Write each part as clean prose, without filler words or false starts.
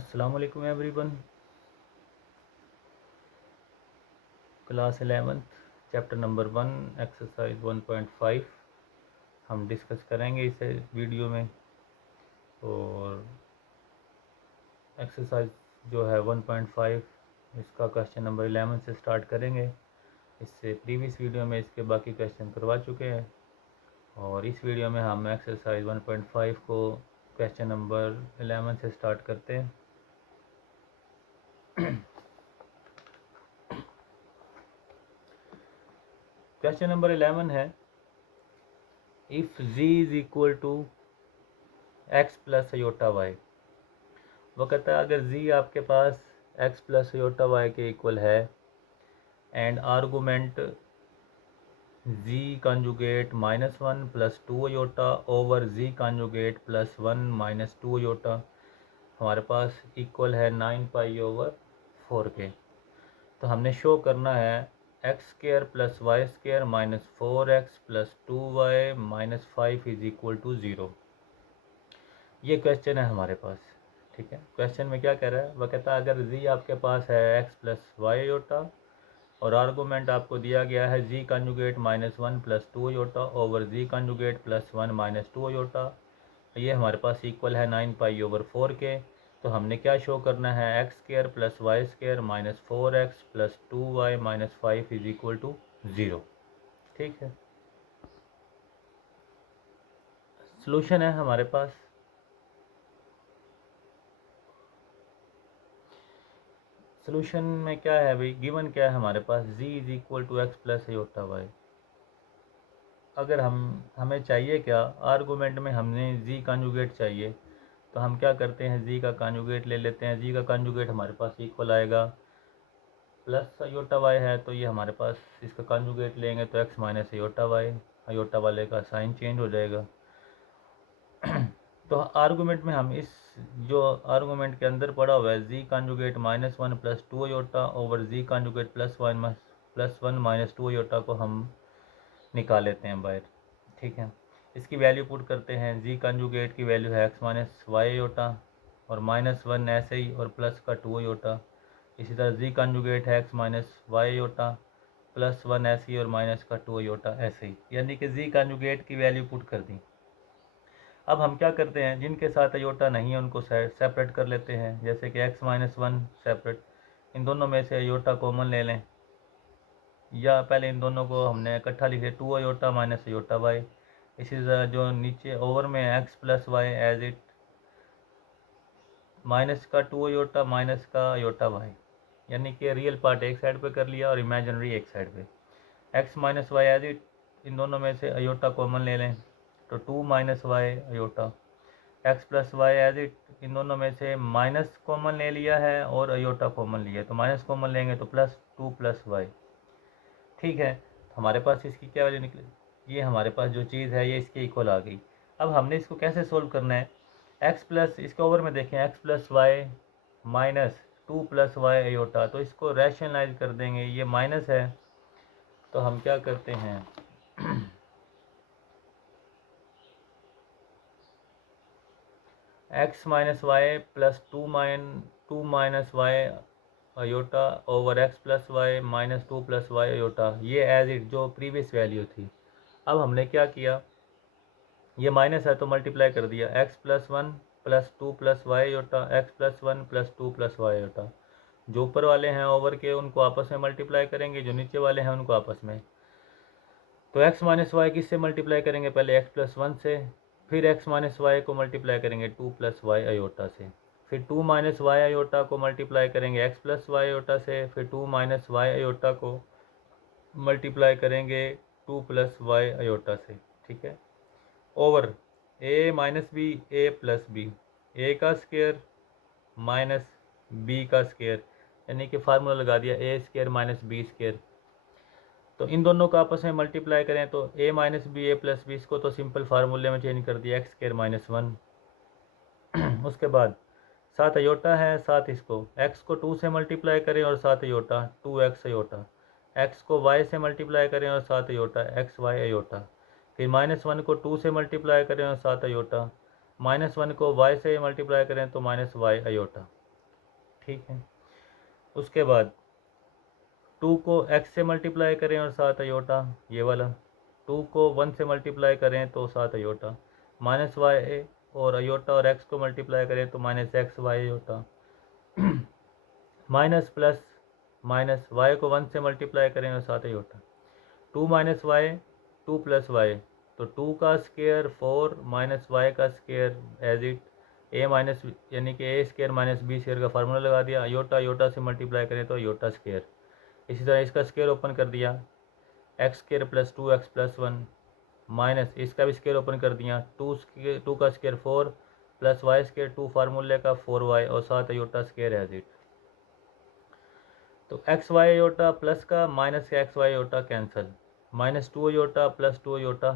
अस्सलाम वालेकुम everyone. Class 11th chapter number 1 exercise 1.5 हम डिस्कस करेंगे इस वीडियो में। और एक्सरसाइज जो है 1.5 इसका क्वेश्चन नंबर 11 से स्टार्ट करेंगे। इससे प्रीवियस वीडियो में इसके बाकी क्वेश्चन करवा चुके हैं और इस वीडियो में हम एक्सरसाइज 1.5 को क्वेश्चन नंबर 11 से स्टार्ट करते हैं। क्वेश्चन नंबर 11 है, if z is equal to x plus iota Y. वो कहता है अगर z आपके पास x प्लस अयोटा वाई के इक्वल है and argument z conjugate -1 plus 2 iota over z conjugate plus 1 minus 2 iota हमारे पास इक्वल है 9 पाई ओवर 4 के। तो हमने शो करना है X square plus Y square minus 4x plus 2y minus 5 is equal to 0। ये क्वेश्चन है हमारे पास। ठीक है, क्वेश्चन में क्या कह रहा है? वह कहता है अगर z आपके पास है x प्लस वाई योटा और आर्गूमेंट आपको दिया गया है z conjugate -1 plus 2 iota over z conjugate plus 1 minus 2 iota, ये हमारे पास इक्वल है 9 पाई ओवर 4 के। तो हमने क्या शो करना है X square plus Y square minus 4x plus 2y minus 5 is equal to 0। ठीक है, सॉल्यूशन है हमारे पास। सॉल्यूशन में क्या है भाई, गिवन क्या है हमारे पास, z is equal to x plus iota Y. अगर हमें चाहिए क्या, आर्गूमेंट में हमने z कंजुगेट चाहिए, तो हम क्या करते हैं z का कंजुगेट ले लेते हैं। z का कंजुगेट हमारे पास इक्वल आएगा प्लस अयोटा वाई है, तो ये हमारे पास इसका कंजुगेट लेंगे तो x minus iota Y, iota वाले का साइन चेंज हो जाएगा। तो आर्गूमेंट में हम इस जो आर्गूमेंट के अंदर पड़ा हुआ है z conjugate -1 plus 2 iota over z conjugate plus 1 minus 2 iota को हम निकाल लेते हैं बाहर। ठीक है, इसकी वैल्यू पुट करते हैं। z कंजुगेट की वैल्यू है x माइनस वाई अयोटा और -1 ऐसे ही और प्लस का 2 अयोटा। इसी तरह z कंजुगेट है x minus Y iota plus 1 ऐसे ही और माइनस का 2 अयोटा ऐसे ही, यानी कि z कंजुगेट की वैल्यू पुट कर दी। अब हम क्या करते हैं, जिनके साथ अयोटा नहीं है उनको सेपरेट कर लेते हैं। जैसे कि x माइनस 1 सेपरेट, इन दोनों में से अयोटा कॉमन ले लें, या पहले इन दोनों को हमने इकट्ठा लिखे 2 अयोटा माइनस अयोटा वाई। इसी तरह जो नीचे ओवर में x plus Y as it minus का 2 अयोटा माइनस का अयोटा वाई, यानी कि रियल पार्ट एक साइड पे कर लिया और इमेजिनरी एक साइड पे। x minus y as it, इन दोनों में से अयोटा कॉमन ले लें तो 2 minus Y iota. x plus Y as it, इन दोनों में से माइनस कॉमन ले लिया है और अयोटा कॉमन लिया है, तो माइनस कॉमन लेंगे तो प्लस 2 प्लस वाई। ठीक है, तो हमारे पास इसकी क्या वैल्यू निकली, ये हमारे पास जो चीज़ है ये इसके इक्वल आ गई। अब हमने इसको कैसे सोल्व करना है, x प्लस, इसके ओवर में देखें x plus Y minus 2 plus Y iota, तो इसको रैशनलाइज कर देंगे। ये माइनस है तो हम क्या करते हैं x minus Y plus 2 minus Y iota over x plus Y minus 2 plus Y iota, ये एज इट जो प्रीवियस वैल्यू थी। अब हमने क्या किया, ये माइनस है तो मल्टीप्लाई कर दिया, x plus 1 plus 2 plus Y iota, X plus 1 plus 2 plus Y iota. जो ऊपर वाले हैं ओवर के उनको आपस में मल्टीप्लाई करेंगे, जो नीचे वाले हैं उनको आपस में। तो x माइनस वाई किससे मल्टीप्लाई करेंगे, पहले x प्लस 1 से, फिर x माइनस वाई को मल्टीप्लाई करेंगे 2 प्लस वाई अयोटा से, फिर 2 माइनस वाई अयोटा को मल्टीप्लाई करेंगे x प्लस वाई अयोटा से, फिर 2 माइनस वाई अयोटा को मल्टीप्लाई करेंगे 2 प्लस वाई अयोटा से। ठीक है, over a minus B A plus b, a का स्क्वायर माइनस बी का स्क्वायर, यानी कि फार्मूला लगा दिया ए स्क्वायर माइनस बी स्क्वायर। तो इन दोनों को आपस में मल्टीप्लाई करें तो a minus B A plus B, इसको तो सिंपल फार्मूले में चेंज कर दिया एक्स स्क्वायर माइनस 1। उसके बाद साथ अयोटा है, साथ इसको x को 2 से मल्टीप्लाई करें और साथ अयोटा 2x अयोटा, x को y से मल्टीप्लाई करें और साथ अयोटा एक्स वाई अयोटा, फिर -1 को 2 से मल्टीप्लाई करें और साथ अयोटा, -1 को y से मल्टीप्लाई करें तो माइनस वाई अयोटा। ठीक है। उसके बाद 2 को x से मल्टीप्लाई करें और साथ अयोटा, ये वाला 2 को 1 से मल्टीप्लाई करें तो साथ अयोटा, माइनस वाई और अयोटा और x को मल्टीप्लाई करें तो minus x Y iota, minus plus minus y को 1 से मल्टीप्लाई करें और साथ iota, 2 minus Y 2 plus Y, तो 2 का स्केयर 4 माइनस वाई का square as it A minus यानी कि A square minus B square का फार्मूला लगा दिया, अयोटा अयोटा से मल्टीप्लाई करें तो अयोटा स्केयर। इसी तरह इसका स्केयर ओपन कर दिया, x square plus 2x plus 1 minus इसका भी स्केयर ओपन कर दिया, 2 का स्केयर 4 प्लस वाई स्केयर 2 फार्मूले का 4y और साथ अयोटा स्केयर एज इट। तो एक्स वाई अयोटा प्लस का माइनस का x Y iota cancel, minus 2 iota plus 2 iota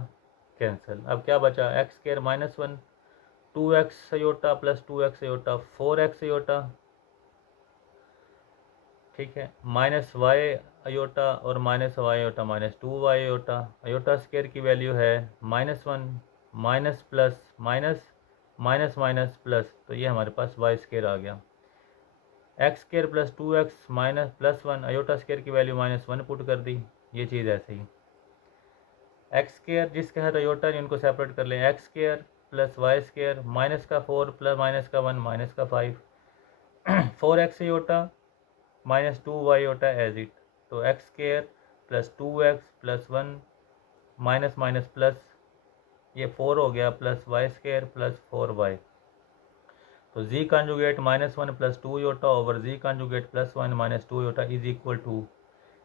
cancel. अब क्या बचा, X square minus 1, 2x iota plus 2x iota 4x iota, ठीक है, माइनस वाई अयोटा और minus Y iota minus 2y iota, iota square की value है -1 minus plus minus minus minus plus, तो ये हमारे पास y स्केयर आ गया, X square plus 2x minus plus 1, iota square की वैल्यू -1 पुट कर दी, ये चीज़ ऐसे ही। एक्स स्केयर जिसके साथ अयोटा नहीं उनको सेपरेट कर लें, X square plus Y square minus का 4 प्लस माइनस का 1 माइनस का 5, 4x iota minus 2y iota as it, तो x square plus 2x plus 1 minus minus plus, ये 4 हो गया plus Y square plus 4y, तो z conjugate -1 plus 2 iota over z conjugate plus 1 minus 2 iota is equal to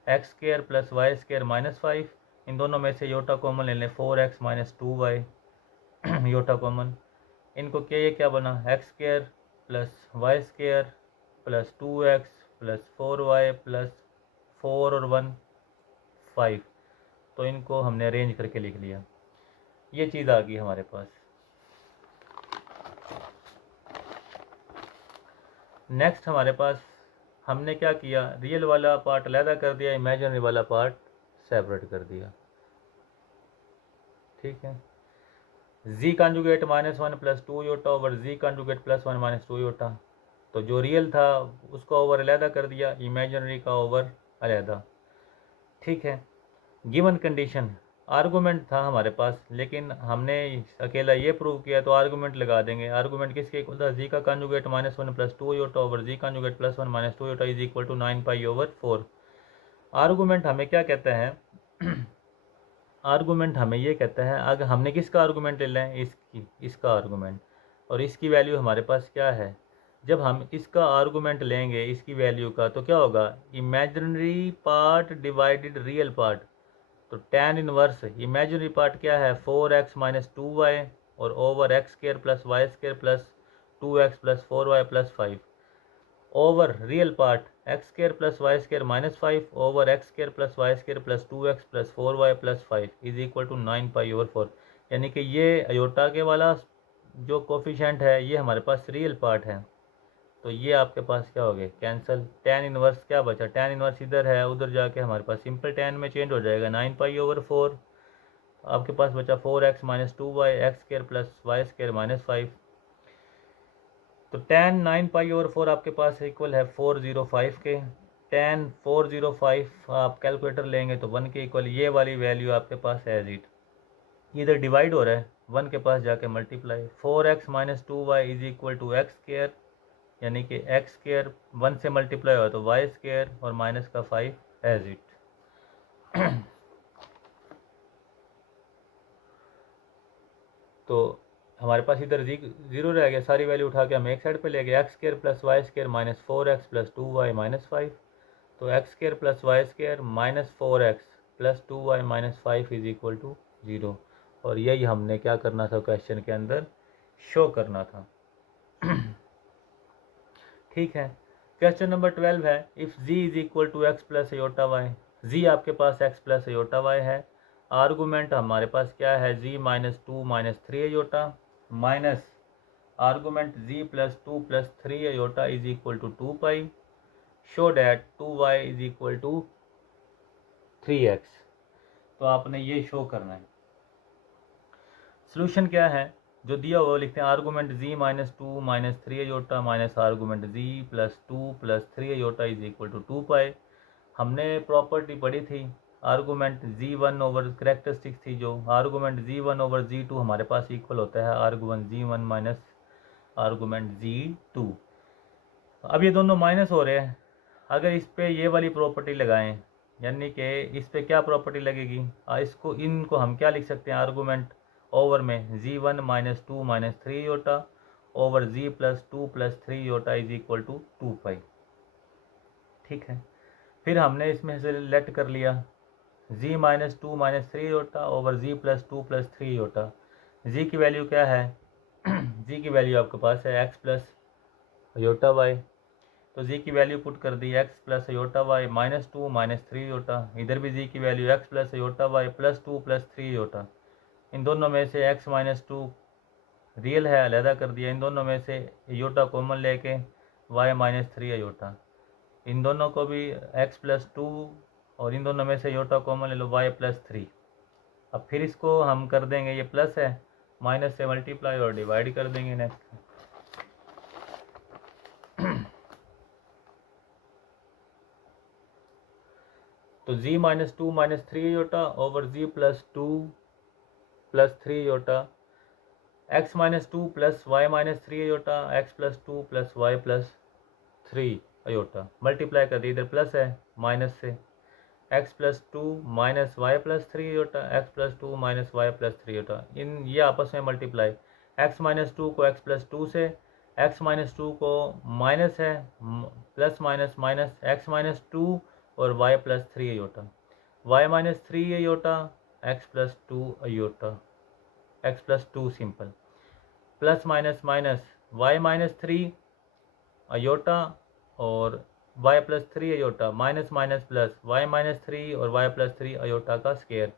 X square plus Y square -5, इन दोनों में से Yotta common ले लें, 4x minus 2y Yotta common, इनको क्या बना, X square plus Y square plus 2x plus 4y plus 4 और 1 5, तो इनको हमने अरेंज करके लिख लिया, ये चीज़ आ गई हमारे पास। नेक्स्ट हमारे पास हमने क्या किया, रियल वाला पार्ट अलहदा कर दिया, इमेजिनरी वाला पार्ट सेपरेट कर दिया, ठीक है। z conjugate -1 plus 2 iota over z conjugate plus 1 minus 2 iota, तो जो रियल था उसका ओवर अलहदा कर दिया, इमेजिनरी का ओवर अलहदा, ठीक है। गिवन कंडीशन आर्गूमेंट था हमारे पास, लेकिन हमने अकेला ये प्रूव किया तो आर्गूमेंट लगा देंगे, आर्गूमेंट किसके इक्वल था, z का conjugate -1 plus 2 iota over z conjugate plus 1 minus 2 iota is equal to 9 pi over 4। Argument हमें क्या कहता है आर्गूमेंट हमें ये कहता है, अगर हमने किसका आर्गूमेंट ले लें, इसका आर्गूमेंट, और इसकी वैल्यू हमारे पास क्या है, जब हम इसका आर्गूमेंट लेंगे इसकी वैल्यू का, तो क्या होगा, imaginary part divided real part, तो tan इनवर्स इमेजिनरी पार्ट क्या है, 4x माइनस 2y और over x square plus Y square plus 2x plus 4y plus 5 over real part X square plus Y square -5 over x square plus Y square plus 2x plus 4y plus 5 is equal to 9 pi over 4, यानी कि ये aorta के वाला जो coefficient है ये हमारे पास real part है, तो ये आपके पास क्या हो गए, कैंसिल, tan इनवर्स क्या बचा, tan इनवर्स इधर है, उधर जाके हमारे पास सिंपल tan में चेंज हो जाएगा, 9 पाई ओवर 4, आपके पास बचा 4x minus 2y X square plus Y square -5, तो tan 9 पाई ओवर 4 आपके पास इक्वल है 405 के, tan 405 आप कैलकुलेटर लेंगे तो 1 के इक्वल, ये वाली वैल्यू आपके पास एज इट इधर डिवाइड हो रहा है, 1 के पास जाके multiply, 4x minus 2y is equal to X square, यानी कि एक्स स्केयर 1 से मल्टीप्लाई हो तो वाई स्केयर और माइनस का 5 एज इट। तो हमारे पास इधर जीरो रह गया, सारी वैल्यू उठा के हम एक साइड पे ले गए, X square plus Y square minus 4x plus 2y minus 5, तो x square plus Y square minus 4x plus 2y minus 5 is equal to 0, और यही हमने क्या करना था क्वेश्चन के अंदर शो करना था। ठीक है, क्वेश्चन नंबर 12 है, if z is equal to x plus iota Y, z आपके पास x प्लस अयोटा वाई है, आर्गूमेंट हमारे पास क्या है, z minus 2 minus 3 iota minus argument z plus 2 plus 3 iota is equal to 2 pi, show that 2y is equal to 3x, तो आपने ये शो करना है। सोल्यूशन क्या है, जो दिया हुआ वो लिखते हैं argument z minus 2 minus 3 iota minus argument z plus 2 plus 3 iota is equal to 2 pi. हमने प्रॉपर्टी पढ़ी थी आर्गूमेंट z1 ओवर करेक्टरिस्टिक्स थी जो आर्गूमेंट z1 ओवर z2 हमारे पास इक्वल होता है argument z1 minus argument z2। अब ये दोनों माइनस हो रहे हैं, अगर इस पे ये वाली प्रॉपर्टी लगाएं यानी कि इस पे क्या प्रॉपर्टी लगेगी, इसको इनको हम क्या लिख सकते हैं आर्गूमेंट ओवर में z1 minus 2 minus 3 iota over z plus 2 plus 3 iota is equal to 2 pi. ठीक है, फिर हमने इसमें से लेट कर लिया z minus 2 minus 3 iota over z plus 2 plus 3 iota. z की वैल्यू क्या है z की वैल्यू आपके पास है x प्लस योटा वाई, तो z की वैल्यू पुट कर दी x plus iota y minus 2 minus 3 iota. इधर भी z की value x plus iota y plus 2 plus 3 iota. इन दोनों में से x माइनस 2 रियल है, अलहदा कर दिया। इन दोनों में से योटा कॉमन लेके y माइनस 3 अयोटा। इन दोनों को भी x प्लस 2 और इन दोनों में से योटा कॉमन ले लो y प्लस 3। अब फिर इसको हम कर देंगे, ये प्लस है माइनस से मल्टीप्लाई और डिवाइड कर देंगे नेक्स्ट। तो z minus 2 minus 3 iota over z plus 2 plus 3 iota x minus 2 plus Y minus 3 iota x plus 2 plus y plus 3 iota. Multiply कर दी, इधर प्लस है माइनस से x plus 2 minus Y plus 3 iota x plus 2 minus Y plus 3 iota. इन ये आपस में multiply, x minus 2 को x प्लस 2 से, x माइनस 2 को माइनस है plus minus minus x minus 2 और y plus 3 iota y minus 3 iota x plus 2 iota x plus 2 simple plus minus minus y minus 3 iota और y plus 3 iota minus minus plus y minus 3 और y plus 3 iota का square.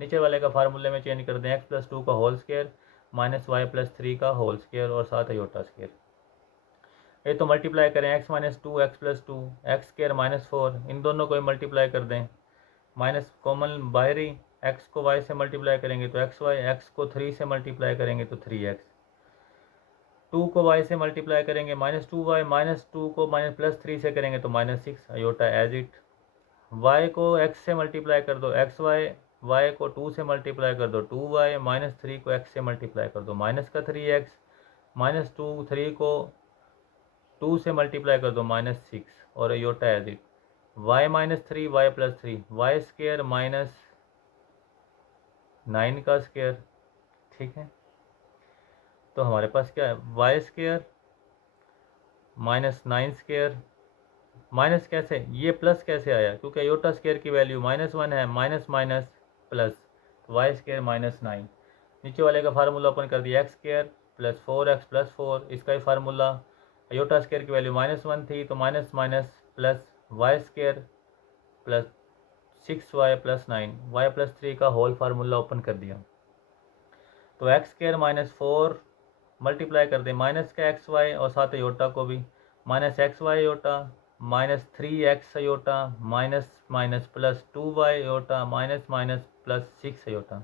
नीचे वाले का फार्मूले में change कर दें, x प्लस 2 का whole square minus y plus 3 का होल स्केयर और साथ अयोटा स्केयर। ये तो मल्टीप्लाई करें x minus 2 x plus 2 x square minus 4, इन दोनों को मल्टीप्लाई कर दें, माइनस कॉमन बाहरी, x को y से मल्टीप्लाई करेंगे तो xy, x को 3 से मल्टीप्लाई करेंगे तो 3x, 2 को y से मल्टीप्लाई करेंगे माइनस 2y, माइनस 2 को माइनस प्लस 3 से करेंगे तो minus 6 iota as it. y को x से मल्टीप्लाई कर दो xy, y को 2 से मल्टीप्लाई कर दो 2y, माइनस 3 को x से मल्टीप्लाई कर दो माइनस का 3x, माइनस 2 3 को 2 से मल्टीप्लाई कर दो माइनस 6 और iota as it. y minus 3 y plus 3 Y square minus 9 का स्केयर। ठीक है, तो हमारे पास क्या है y square minus 9 square. Minus कैसे, ये प्लस कैसे आया, क्योंकि अयोटा स्केयर की वैल्यू माइनस 1 है, माइनस माइनस प्लस, तो वाई स्केयर माइनस 9। नीचे वाले का फार्मूला ओपन कर दिया, x square plus 4x plus 4, इसका ही फार्मूला, अयोटा स्केयर की वैल्यू माइनस 1 थी तो minus minus plus Y square plus 6y plus 9, y plus 3 का होल फार्मूला ओपन कर दिया। तो एक्स स्केयर माइनस 4 मल्टीप्लाई कर दे माइनस का एक्स वाई और साथ अयोटा को भी, minus x Y iota minus 3x iota minus minus plus 2y iota minus minus plus 6 iota,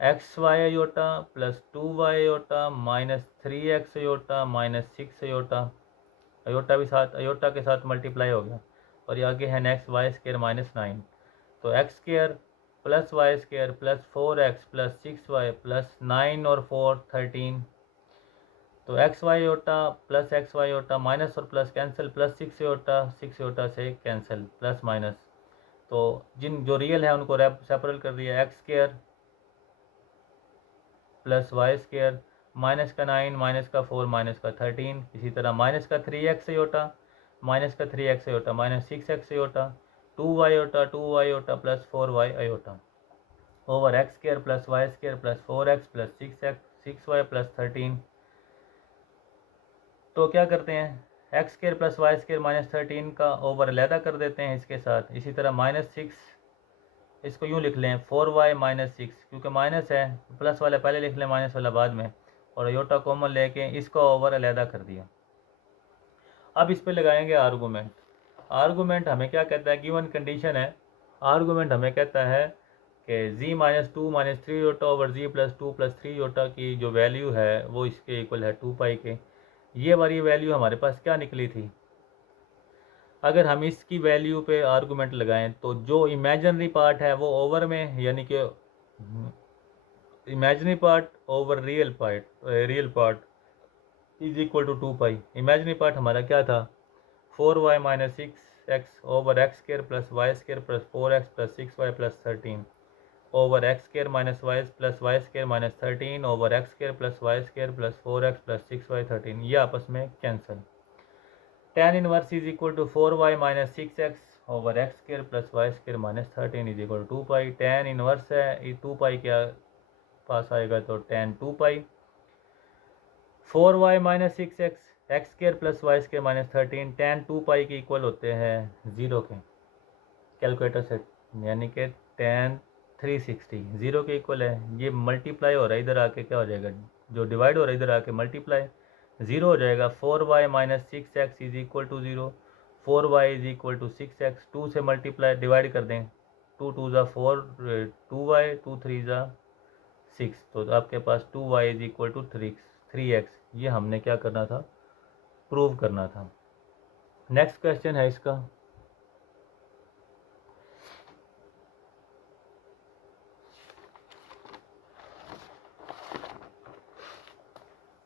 x Y iota plus 2y iota minus 3x iota minus 6 iota. Iota भी साथ aorta के साथ multiply हो गया और ये आगे है नेक्स्ट वाई स्केयर माइनस 9, तो x square plus Y square plus 4x plus 6y plus 9 और 4 13, तो x y iota plus x y iota minus और प्लस कैंसिल, प्लस 6 ओटा से कैंसिल प्लस माइनस, तो जिन जो रियल है उनको सेपरेट कर दिया, x square plus Y square minus का 9 माइनस का 4 माइनस का 13, इसी तरह माइनस का 3x ओटा माइनस का 3x ओटा minus 6x iota 2y iota plus 4y iota over x square plus Y square plus 4x plus 6y plus 13। तो क्या करते हैं x square plus Y square minus 13 का ओवर अलहदा कर देते हैं इसके साथ, इसी तरह माइनस 6 इसको यूँ लिख लें 4y माइनस 6, क्योंकि माइनस है प्लस वाला पहले लिख लें माइनस वाला बाद में, और अयोटा कॉमन लेके इसको ओवर अलहदा कर दिया। अब इस पे लगाएंगे आर्गूमेंट। आर्गूमेंट हमें क्या कहता है, गिवन कंडीशन है, आर्गूमेंट हमें कहता है कि z-2 - 3 iota over z+2+3 Yotta की जो वैल्यू है वो इसके इक्वल है 2 पाई के। ये हमारी वैल्यू हमारे पास क्या निकली थी? अगर हम इसकी वैल्यू पे आर्गूमेंट लगाएं तो जो इमेजिनरी पार्ट है वो ओवर में, यानी कि imaginary part over real part is equal to 2 pi. Imaginary part हमारा क्या था? 4y - 6x over x square plus Y square plus 4x plus 6y plus 13 over x square minus Y plus Y square minus 13 over x square plus Y square plus 4x plus 6y 13। ये आपस में cancel. tan inverse is equal to 4y - 6x over x square plus Y square minus 13 is equal to 2 pi. tan inverse है ये 2 pi के पास आएगा तो tan 2 pi. 4y - 6x x square plus Y square minus 13 tan 2 pi के equal होते हैं 0 के calculator से, यानी कि tan 360 0 के इक्वल है। ये मल्टीप्लाई हो रहा है, इधर आके क्या हो जाएगा? जो डिवाइड हो रहा है इधर आके मल्टीप्लाई 0 हो जाएगा। 4y - 6x is equal to 0। 4y is equal to 6x। 2 से मल्टीप्लाई डिवाइड कर दें, 2 2 ज़ा 4, 2y, 2 3 ज़ा 6, तो आपके पास 2y is equal to 3x। ये हमने क्या करना था? प्रूव करना था। नेक्स्ट क्वेश्चन है इसका।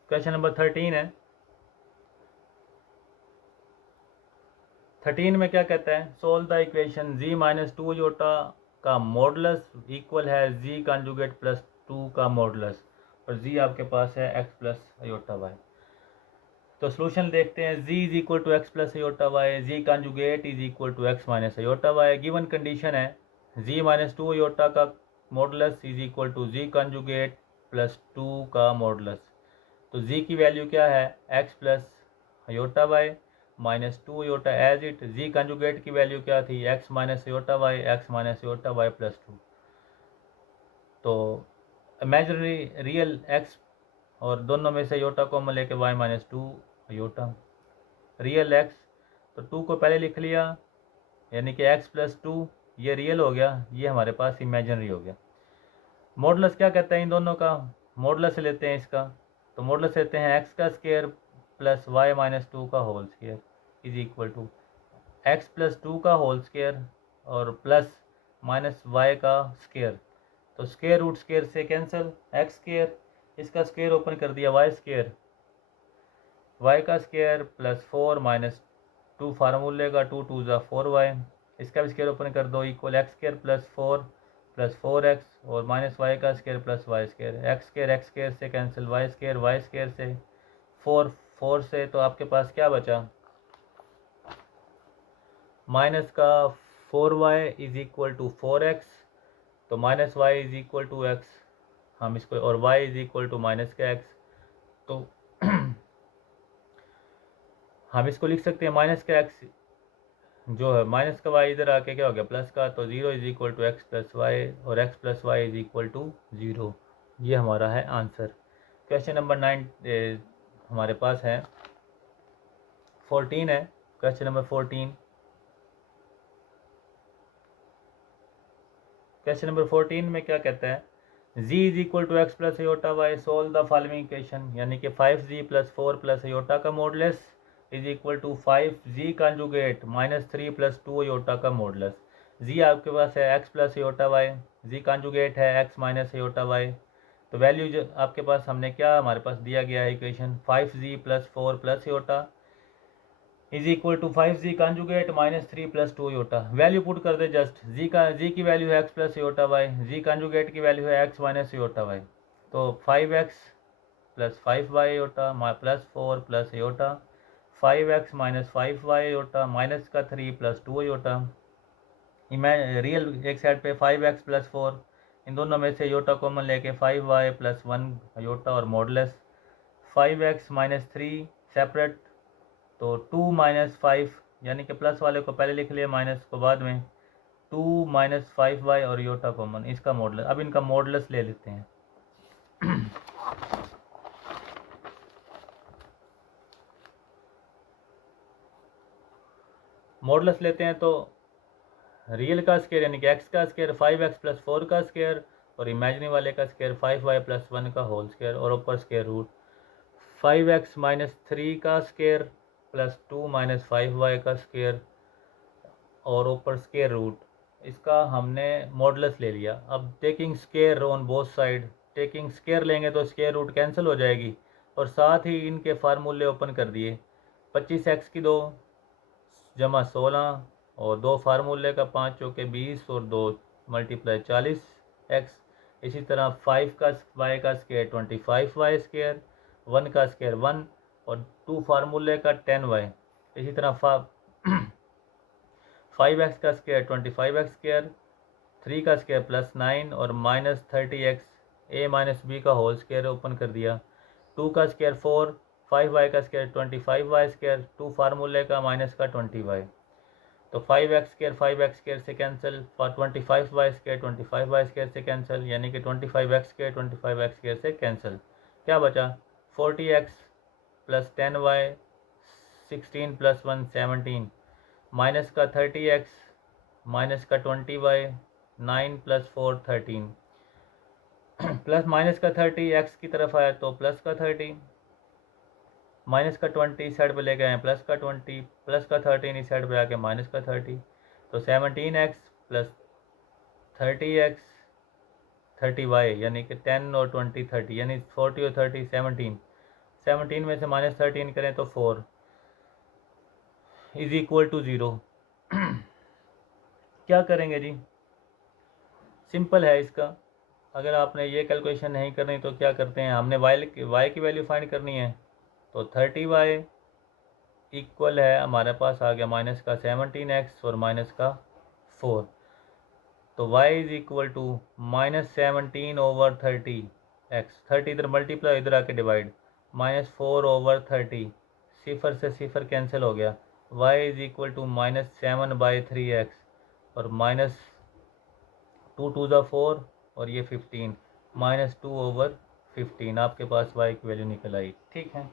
क्वेश्चन नंबर 13 है। 13 में क्या कहता है? Solve the equation z - 2 iota का मॉडुलस इक्वल है z कंजुगेट प्लस 2 का मॉडुलस, और z आपके पास है x प्लस अयोटा y। तो सोल्यूशन देखते हैं। z is equal to x plus iota y, z conjugate is equal to x minus iota y. Given condition है z - 2 अयोटा का modulus is equal to z conjugate plus 2 का modulus. तो z की value क्या है? x plus iota y minus 2 iota as it. z conjugate की value क्या थी? x minus iota y, x minus iota y plus 2। तो इमेजिनरी रियल x और दोनों में से अयोटा कॉमन लेके y minus 2 iota real x, तो 2 को पहले लिख लिया, यानी कि x प्लस 2 ये रियल हो गया, ये हमारे पास इमेजिनरी हो गया। मॉडुलस क्या कहता है इन दोनों का? मॉडुलस लेते हैं इसका, तो मॉडुलस लेते हैं x का स्क्वायर प्लस y माइनस 2 का whole square is equal to x plus 2 का होल स्क्वायर और प्लस माइनस y का स्क्वायर। तो स्क्वायर रूट स्क्वायर से कैंसिल, x स्क्वायर, इसका स्क्वायर ओपन कर दिया y स्क्वायर, y का स्क्वायर प्लस 4 माइनस 2 फार्मूले का 2 2 ज़ा 4y, इसका भी स्क्वायर ओपन कर दो equal x square plus 4 plus 4x और माइनस y का square plus y square. x square से कैंसिल, y स्क्वायर से 4 से, तो आपके पास क्या बचा? माइनस का 4y is equal to 4x, तो minus y is equal to x, हम इसको, और y is equal to minus का x, तो हम इसको लिख सकते हैं माइनस का x जो है माइनस का y इधर आके क्या हो गया? प्लस का, तो 0 is equal to x plus y और x plus y is equal to 0। ये हमारा है आंसर। क्वेश्चन नंबर 9 हमारे पास है 14 है। क्वेश्चन नंबर 14, क्वेश्चन नंबर 14 में क्या कहता है? z is equal to x plus iota y, solve the following equation, यानी कि 5z प्लस 4 प्लस अयोटा का modulus is equal to 5z conjugate minus 3 plus 2 iota का मॉडुलस। z आपके पास है x plus iota Y, z conjugate है x minus iota y. तो value जो आपके पास हमने क्या हमारे पास दिया गया है equation, 5z plus 4 plus iota is equal to 5z conjugate minus 3 plus 2 iota. Value put कर दे जस्ट, z की वैल्यू है x plus iota y, z conjugate की वैल्यू है x माइनस योटा वाई, तो 5x plus 5y iota plus 4 plus iota, 5x minus 5y iota minus का 3 plus 2 iota. Real एक side पे 5x प्लस 4, इन दोनों में से योटा कॉमन लेके 5y प्लस 1 योटा और मॉडुलस 5x माइनस 3 सेपरेट, तो 2 माइनस 5, यानी कि प्लस वाले को पहले लिख लिया, माइनस को बाद में, 2 माइनस 5y और योटा कॉमन, इसका मॉडुलस। अब इनका मॉडुलस ले लेते हैं। मॉडुलस लेते हैं तो रियल का स्क्वायर यानी कि एक्स का स्क्वायर 5x प्लस 4 का स्क्वायर और इमेजिनरी वाले का स्क्वायर 5y प्लस 1 का होल स्क्वायर और ऊपर स्क्वायर रूट 5x माइनस 3 का स्क्वायर प्लस 2 माइनस 5y का स्क्वायर और ऊपर स्क्वायर रूट। इसका हमने मॉडुलस ले लिया। अब taking square on both side, taking square लेंगे तो स्क्वायर रूट कैंसिल हो जाएगी और साथ ही इनके फार्मूले ओपन कर दिए। 25x की 2 जमा 16 और 2 फार्मूले का 5 चौके 20 और 2 मल्टीप्लाई 40x। इसी तरह 5 का y का स्क्वायर 25y स्क्वायर, 1 का स्क्वायर 1 और 2 फार्मूले का 10y। इसी तरह 5x का स्क्वायर 25x स्क्वायर, 3 का स्क्वायर प्लस 9 और minus 30x a minus b का होल स्क्वायर ओपन कर दिया। 2 का स्क्वायर 4, 5y का स्क्वायर 25y स्क्वायर, 2 फार्मूले का माइनस का 20y। तो 5x स्क्वायर से cancel, 25y square 25y square से कैंसिल, यानी कि 25x स्क्वायर 25x स्क्वायर से कैंसिल। क्या बचा 40x plus 10y 16 plus 1 17, minus का 30x माइनस का 20y 9 प्लस 4 13, प्लस माइनस का 30 x की तरफ आया तो प्लस का 30, माइनस का 20 इस साइड पे लेके आए प्लस का 20, प्लस का 13 इस साइड पे आके माइनस का 30। तो 17x प्लस 30x 30y यानी कि 10 और 20 30 यानी 40 और 30 17। 17 में से माइनस 13 करें तो 4 इज इक्वल टू 0। क्या करेंगे जी, सिंपल है इसका। अगर आपने ये कैलकुलेशन नहीं करनी तो क्या करते हैं, हमने y की वैल्यू फाइंड करनी है। तो 30y इक्वल है, हमारे पास आ गया माइनस का 17x और माइनस का 4। तो y is equal to minus 17 over 30x, 30 इधर मल्टीप्लाई इधर आके डिवाइड, माइनस 4 ओवर 30, सिफर से सिफर कैंसिल हो गया। y is equal to minus 7/3x और माइनस 2 टू ज़ा 4 और ये 15 माइनस 2 ओवर 15। आपके पास y की वैल्यू निकल आई। ठीक है,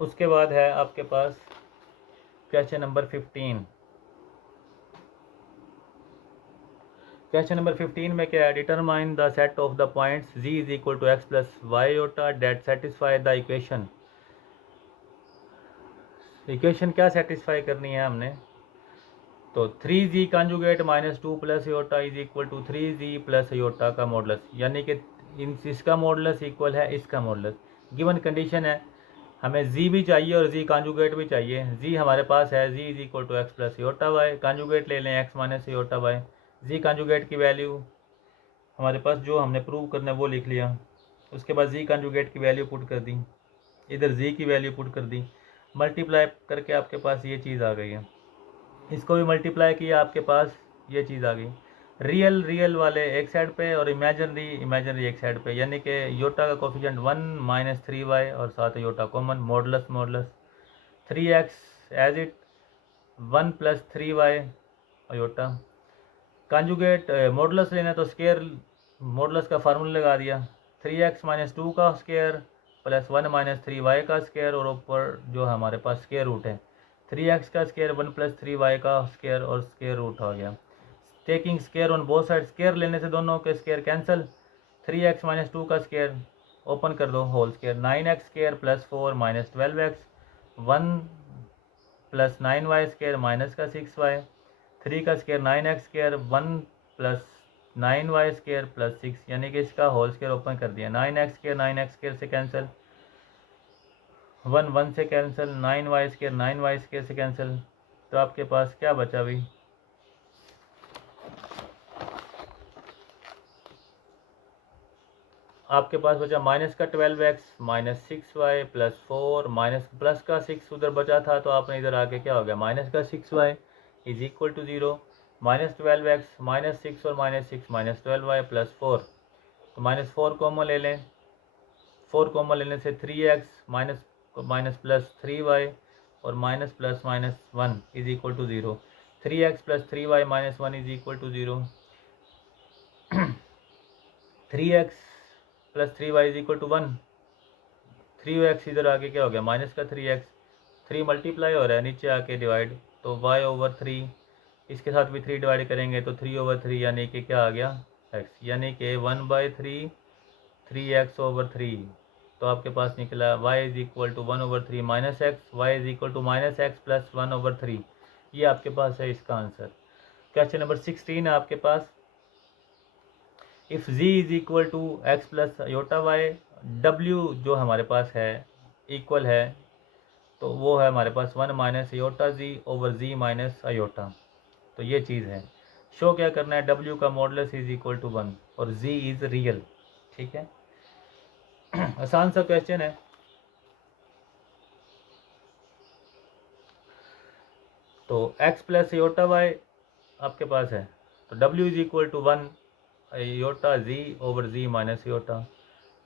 उसके बाद है आपके पास क्वेश्चन नंबर 15। क्वेश्चन नंबर 15 में क्या है, determine the set of the points z is equal to x plus Y iota that satisfy the equation. Equation क्या सेटिस्फाई करनी है हमने, तो 3z conjugate minus 2 plus iota is equal to 3z plus iota का modulus, यानी कि इसका modulus equal है इसका मॉडुलस। गिवन कंडीशन है हमें z भी चाहिए और z कॉन्जुगेट भी चाहिए। z हमारे पास है, z is equal to x plus iota y, conjugate ले लें x minus iota y. z conjugate की वैल्यू हमारे पास जो हमने प्रूव करना है वो लिख लिया। उसके बाद z कॉन्जुगेट की वैल्यू पुट कर दी, इधर z की वैल्यू पुट कर दी, मल्टीप्लाई करके आपके पास ये चीज़ आ गई है। इसको भी मल्टीप्लाई किया, आपके पास ये चीज़ आ गई। रियल वाले एक साइड पे और इमेजनरी एक साइड पे, यानी कि योटा का कोफिशिएंट 1 माइनस 3y और साथ iota common, modulus 3x as it 1 plus 3y और योटा। कॉन्जुगेट मॉडुलस लेना तो स्क्वायर मॉडुलस का फार्मूला लगा दिया, 3x माइनस 2 का स्क्वायर प्लस 1 माइनस 3y का स्क्वायर और ऊपर जो हमारे पास स्क्वायर रूट है 3x का स्क्वायर 1 प्लस 3y का स्क्वायर और स्क्वायर रूट आ गया। Taking square on both side, square लेने से दोनों के स्क्वायर कैंसिल, 3x माइनस 2 का स्क्वायर ओपन कर दो whole square, 9x square plus 4 minus 12x, 1 plus 9y square minus का 6y, 3 का square 9x square 1 plus 9y square plus 6, यानी कि इसका होल स्क्वायर ओपन कर दिया। 9x स्क्वायर से कैंसिल, 1 से कैंसिल, 9y स्क्वायर से कैंसिल। तो आपके पास क्या बचा भाई, आपके पास बचा माइनस का 12x minus 6y plus 4 minus plus का 6 उधर बचा था तो आपने इधर आके क्या हो गया माइनस का 6y is equal to 0, minus 12x minus 6 और माइनस 6 माइनस 12y प्लस 4। तो माइनस 4 कॉमन ले लें, 4 कॉमन लेने से 3x माइनस प्लस 3y और minus plus minus 1 is equal to 0, 3x plus 3y minus 1 is equal to 0। 3x plus 3y is equal to 1। 3x इधर आके क्या हो गया, माइनस का 3x, 3 मल्टीप्लाई हो रहा है, नीचे आके डिवाइड, तो y ओवर 3, इसके साथ भी 3 डिवाइड करेंगे तो 3 ओवर 3 यानी कि क्या आ गया x, यानी कि 1/3 3x ओवर 3। तो आपके पास निकला y is equal to 1/3 minus x, y is equal to minus x plus 1/3। ये आपके पास है इसका आंसर। क्वेश्चन नंबर 16 है आपके पास, if z is equal to x plus iota y, w जो हमारे पास है इक्वल है, तो वो है हमारे पास 1 minus aorta z over z minus iota. तो ये चीज़ है, शो क्या करना है, w का मॉडुलस इज इक्वल टू 1 और z इज़ रियल। ठीक है, आसान सा क्वेश्चन है। तो x प्लस अयोटा वाई आपके पास है, तो w is equal to 1 iota z over z minus iota.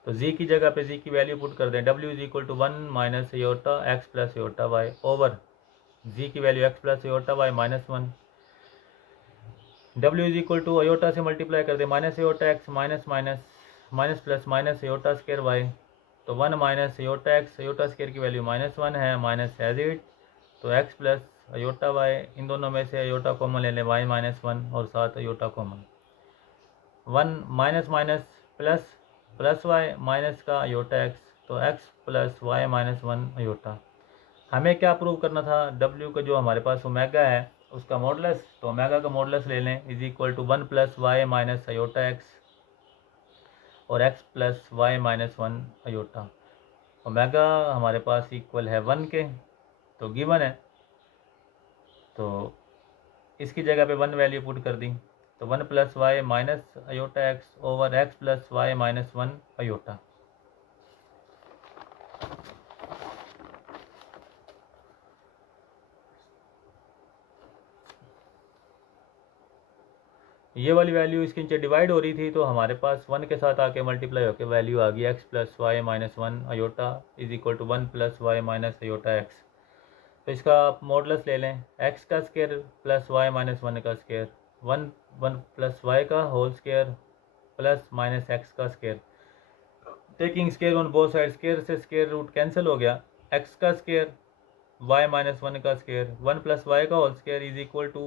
तो z की जगह पे z की वैल्यू पुट कर दें, w is equal to 1 minus iota x plus iota y over z की value x plus iota y minus 1। w is equal to iota से multiply कर दें, minus iota x minus minus minus plus minus iota square y, तो 1 minus iota x, iota square की value -1 है, minus as it, तो x plus iota y, इन दोनों में से अयोटा कॉमन ले लें, y माइनस 1 और साथ iota common, 1 minus minus plus plus Y minus का अयोटा x, तो x plus Y minus 1 iota. हमें क्या प्रूव करना था, w का जो हमारे पास ओमेगा है उसका मॉडुलस, तो ओमेगा का मॉडुलस ले लें, is equal to 1 plus Y minus iota x और x plus Y minus 1 iota. Omega हमारे पास इक्वल है 1 के, तो गिवन है, तो इसकी जगह पे 1 वैल्यू पुट कर दी, तो 1 plus Y minus iota x over x plus Y minus 1 iota. ये वाली वैल्यू इसके नीचे डिवाइड हो रही थी, तो हमारे पास 1 के साथ आके मल्टीप्लाई होकर वैल्यू आ गई x plus Y minus 1 iota is equal to 1 plus Y minus iota x। तो इसका आप मॉडुलस ले लें, x का स्क्वायर प्लस वाई माइनस 1 का स्क्वायर, 1 प्लस वाई का whole square plus minus x का square, taking square on both side, square से स्क्वायर रूट कैंसिल हो गया, x का स्क्वायर वाई माइनस 1 का स्क्वायर, 1 प्लस वाई का whole square is equal to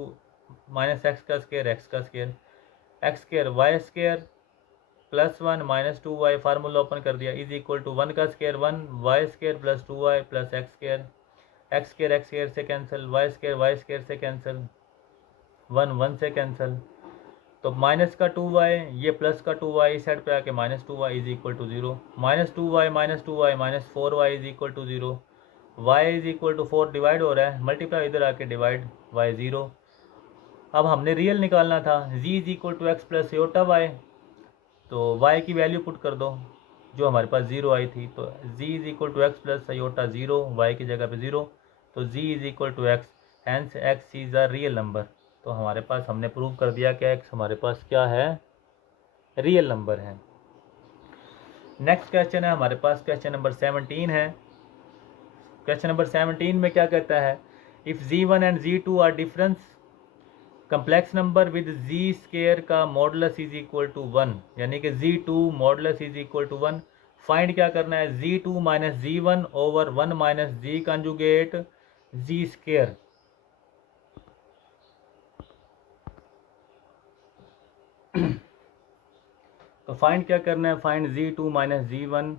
minus x का square, x का square, x square y square plus 1 minus 2y, formula open कर दिया, इज इक्वल टू 1 का square 1 y square plus 2y plus x square, x square से cancel, y square से cancel, 1 से cancel, तो minus का 2y, ये प्लस का 2y इस साइड पे आके minus 2y is equal to 0, minus 2y minus 4y is equal to 0, y is equal to 4 divide हो रहा है, मल्टीप्लाई इधर आके डिवाइड, y 0। अब हमने रियल निकालना था, z is equal to x plus iota y, तो y की वैल्यू पुट कर दो जो हमारे पास 0 आई थी, तो z is equal to x plus iota 0, y की जगह पे 0, तो z is equal to x, hence x is a real number. तो हमारे पास हमने प्रूव कर दिया कि x हमारे पास क्या है, रियल नंबर है। नेक्स्ट क्वेश्चन है हमारे पास, क्वेश्चन नंबर 17 है। क्वेश्चन नंबर 17 में क्या कहता है, if z1 and z2 are difference complex number with z square का मॉडुलस इज इक्वल टू 1, यानी कि z2 modulus is equal to 1, find क्या करना है, z2 minus z1 over 1 minus z conjugate z square. तो फाइंड क्या करना है, find z2 minus z1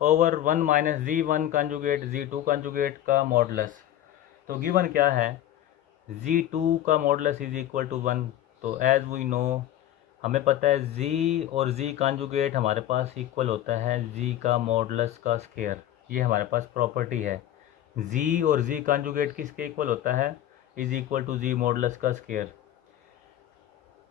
over 1 minus z1 conjugate z2 conjugate का मॉडुलस। तो गिवन क्या है, z2 का मॉडुलस इज इक्वल टू 1, तो एज वी नो हमें पता है z और z कंजुगेट हमारे पास इक्वल होता है z का मॉडुलस का स्क्वायर, ये हमारे पास प्रॉपर्टी है, z और z कंजुगेट किसके इक्वल होता है, is equal to z modulus का स्क्वायर।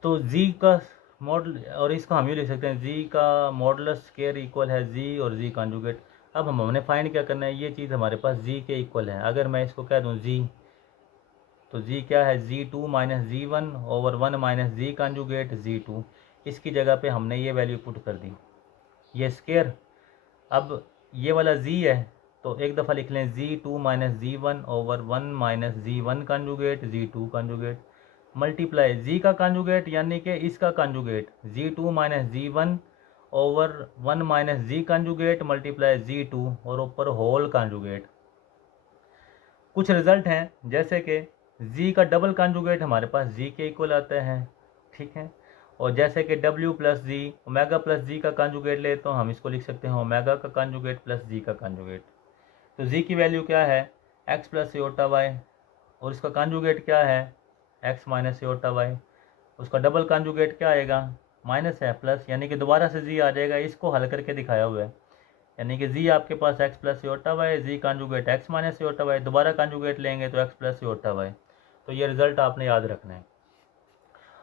तो z का मॉडल, और इसको हम ये लिख सकते हैं z का मॉडुलस स्क्वायर इक्वल है z और z कंजुगेट। अब हमने फाइंड क्या करना है, ये चीज़ हमारे पास z के इक्वल है, अगर मैं इसको कह दूँ z, तो z क्या है, z2 minus z1 over 1 minus z conjugate z2, इसकी जगह पे हमने ये वैल्यू पुट कर दी, ये स्क्वायर। अब ये वाला z है, तो एक दफ़ा लिख लें z2 minus z1 over 1 minus z1 conjugate z2 conjugate, multiply z का कंजुगेट यानी कि इसका conjugate z2 minus z1 over 1 minus z conjugate multiply Z2 और ऊपर होल कंजुगेट। कुछ रिजल्ट हैं जैसे कि जी का डबल कंजुगेट हमारे पास जी के इक्वल आता है, ठीक है। और जैसे कि W प्लस जी ओमेगा प्लस जी का कंजुगेट ले तो हम इसको लिख सकते हैं ओमेगा का कंजुगेट प्लस जी का कंजुगेट। तो जी की वैल्यू क्या है x प्लस योटा वाई और इसका कंजुगेट क्या है x माइनस योटा वाई। उसका डबल कंजुगेट क्या आएगा माइनस है प्लस, यानी कि दोबारा से जी आ जाएगा। इसको हल करके दिखाया हुआ है, यानी कि जी आपके पास x plus iota y, z conjugate x minus iota y, दोबारा कंजुगेट लेंगे तो x प्लस योटा वाई। तो ये रिजल्ट आपने याद रखना है।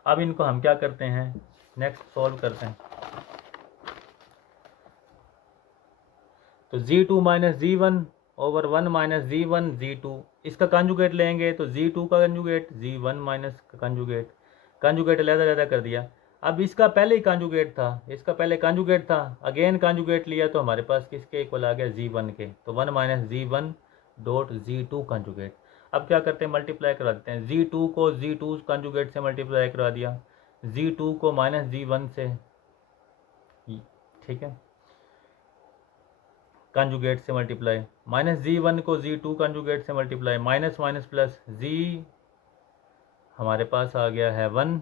अब इनको हम क्या करते हैं नेक्स्ट सॉल्व करते हैं। तो Z2 minus Z1 over 1 minus Z1 Z2, इसका कंजुगेट लेंगे तो Z2 का कंजुगेट Z1 माइनस का कंजुगेट अलग कर दिया। अब इसका पहले ही कंजुगेट था, इसका पहले कंजुगेट था, अगेन कंजुगेट लिया तो हमारे पास किसके इक्वल आ गया Z1 के। तो 1 minus Z1 dot Z2 conjugate. अब क्या करते हैं मल्टीप्लाई करा देते हैं। Z2 को Z2 कंजुगेट से मल्टीप्लाई करा दिया, Z2 को माइनस Z1 से, ठीक है, कंजुगेट से मल्टीप्लाई, माइनस Z1 को Z2 कंजुगेट से multiply, minus minus plus Z हमारे पास आ गया है 1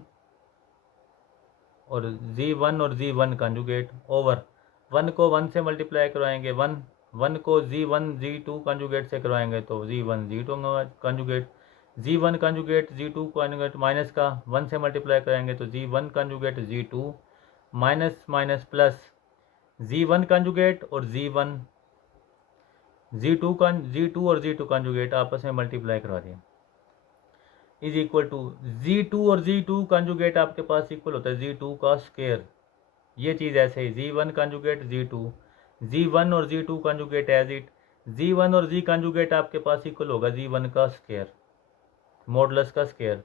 और Z1 और Z1 कंजुगेट ओवर 1 को 1 से मल्टीप्लाई करवाएंगे 1 को Z1 Z2 कंजुगेट से करवाएंगे तो Z1 Z2 conjugate, Z1 conjugate Z2 conjugate minus का 1 से मल्टीप्लाई कराएंगे तो Z1 conjugate Z2 minus minus plus Z1 conjugate और Z1 Z2 और Z2 कंजुगेट आपस में मल्टीप्लाई करवा दिया इज इक्वल टू Z2 और Z2 कंजुगेट आपके पास इक्वल होता है Z2 का स्क्वायर। ये चीज़ ऐसे ही Z1 कंजुगेट Z2, Z1 और Z2 conjugate as it, Z1 और Z कंजुगेट आपके पास इक्वल होगा Z1 का स्क्वायर मॉडुलस का square.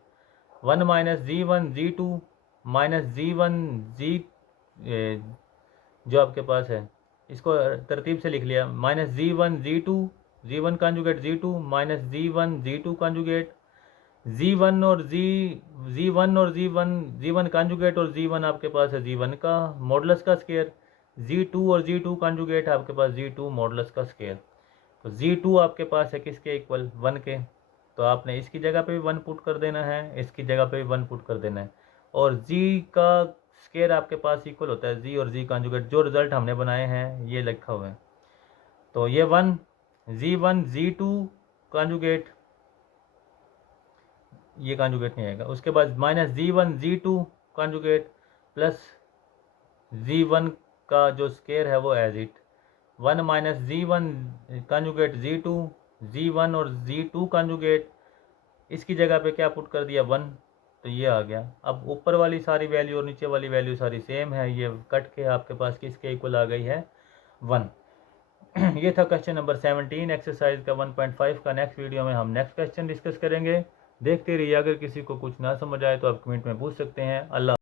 1 minus Z1 Z2 minus Z1 Z जो आपके पास है इसको तरतीब से लिख लिया, minus Z1 Z2 Z1 conjugate Z2 minus Z1 Z2 conjugate Z1 और Z1 कंजुगेट और Z1 आपके पास है Z1 का मॉडुलस का स्क्वायर, Z2 और Z2 कंजुगेट आपके पास Z2 मॉडुलस का स्क्वायर। तो Z2 आपके पास है किसके इक्वल 1 के, तो आपने इसकी जगह पे भी 1 पुट कर देना है, इसकी जगह पे भी 1 पुट कर देना है। और Z का स्क्वायर आपके पास इक्वल होता है Z और Z कंजुगेट, जो रिजल्ट हमने बनाए हैं ये लिखा हुआ है। तो ये 1 Z1 Z2 कंजुगेट, ये कंजुगेट नहीं आएगा। उसके बाद minus Z1 Z2 conjugate plus Z1 का जो स्क्वायर है वो as it, 1 minus Z1 conjugate Z2 Z1 और Z2 कंजुगेट, इसकी जगह पे क्या पुट कर दिया 1, तो ये आ गया। अब ऊपर वाली सारी वैल्यू और नीचे वाली वैल्यू सारी सेम है, ये कट के आपके पास किसके इक्वल आ गई है 1। ये था क्वेश्चन नंबर 17 एक्सरसाइज का 1.5 का। नेक्स्ट वीडियो में हम नेक्स्ट क्वेश्चन डिस्कस करेंगे। देखते रहिए, अगर किसी को कुछ ना समझ आए तो आप कमेंट में पूछ सकते हैं। अल्लाह।